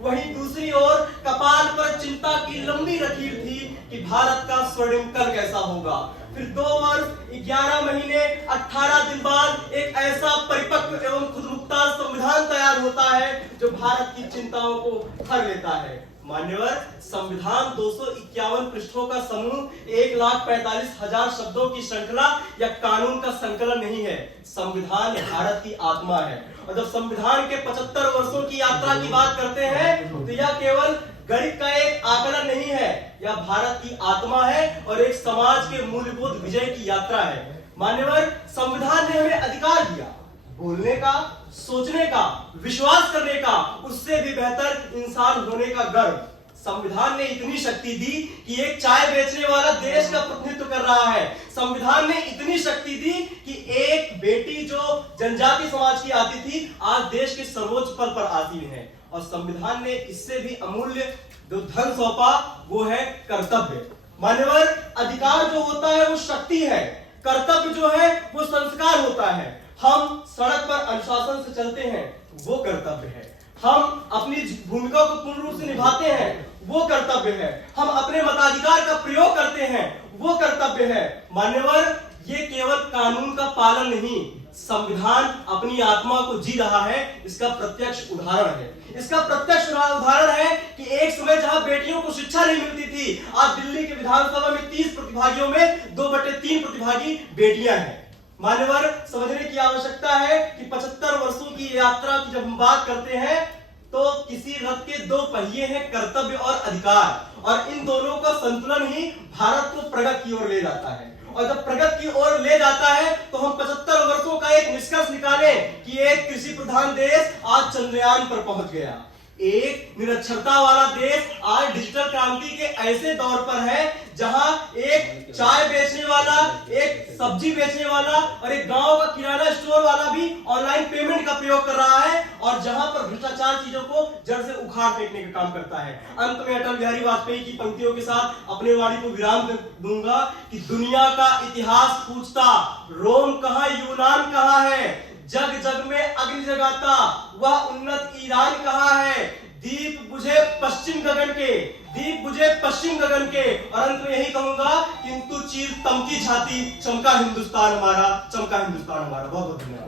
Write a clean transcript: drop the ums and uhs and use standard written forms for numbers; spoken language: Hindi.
वहीं दूसरी ओर कपाल पर चिंता की लंबी लकीर थी कि भारत का स्वर्णिम कल कैसा होगा। फिर 2 वर्ष 11 महीने 18 दिन बाद एक ऐसा परिपक्व एवं खुदमुख्तार संविधान तैयार होता है जो भारत की चिंताओं को हर लेता है। मान्यवर, संविधान 251 पृष्ठों का समूह 1,45,000 शब्दों की श्रृंखला या कानून का संकलन नहीं है। संविधान भारत की आत्मा है। और जब संविधान के 75 वर्षों की यात्रा की बात करते हैं तो यह केवल गणित का एक आकलन नहीं है, यह भारत की आत्मा है और एक समाज के मूल्यबोध विजय की यात्रा है। मान्यवर, संविधान ने हमें अधिकार दिया बोलने का, सोचने का, विश्वास करने का, उससे भी बेहतर इंसान होने का गर्व। संविधान ने इतनी शक्ति दी कि एक चाय बेचने वाला देश का प्रतिनिधित्व कर रहा है। संविधान ने इतनी शक्ति दी कि एक बेटी जो जनजाति समाज की आती थी आज देश के सर्वोच्च पद पर आसीन है। और संविधान ने इससे भी अमूल्य जो धन सौंपा वो है कर्तव्य। मान्यवर, अधिकार जो होता है वो शक्ति है, कर्तव्य जो है वो संस्कार होता है। हम सड़क पर अनुशासन से चलते हैं वो कर्तव्य है, हम अपनी भूमिका को पूर्ण रूप से निभाते हैं वो कर्तव्य है, हम अपने मताधिकार का प्रयोग करते हैं वो कर्तव्य है। मान्यवर, ये केवल कानून का पालन नहीं, संविधान अपनी आत्मा को जी रहा है, इसका प्रत्यक्ष उदाहरण है। इसका प्रत्यक्ष उदाहरण है कि एक समय जहां बेटियों को शिक्षा नहीं मिलती थी, आज दिल्ली के विधानसभा में 30 प्रतिभागियों में 2/3 प्रतिभागी बेटियां हैं। मान्यवर, समझने की आवश्यकता है कि 75 वर्षों की यात्रा की जब हम बात करते हैं तो किसी रथ के 2 पहिए हैं, कर्तव्य और अधिकार, और इन दोनों का संतुलन ही भारत को प्रगति की ओर ले जाता है। और जब प्रगति की ओर ले जाता है तो हम 75 वर्षों का एक निष्कर्ष निकालें कि एक कृषि प्रधान देश आज चंद्रयान पर पहुंच गया, एक निरक्षरता वाला देश आज डिजिटल क्रांति के ऐसे दौर पर है जहां एक चाय बेचने वाला, एक सब्जी बेचने वाला और एक गांव का किराना स्टोर वाला भी ऑनलाइन पेमेंट का प्रयोग कर रहा है, और जहां पर भ्रष्टाचार चीजों को जड़ से उखाड़ फेंकने का काम करता है। अंत में अटल बिहारी वाजपेयी की पंक्तियों के साथ अपने वाणी को विराम दूंगा कि दुनिया का इतिहास पूछता रोम कहां, यूनान कहां है, जग जग में अग्नि जगाता वह उन्नत ईरान कहां है, दीप बुझे पश्चिम गगन के, दीप बुझे पश्चिम गगन के। और अंत में यही कहूंगा, किंतु चीर तमकी छाती, चमका हिंदुस्तान हमारा, चमका हिंदुस्तान हमारा। बहुत बहुत धन्यवाद।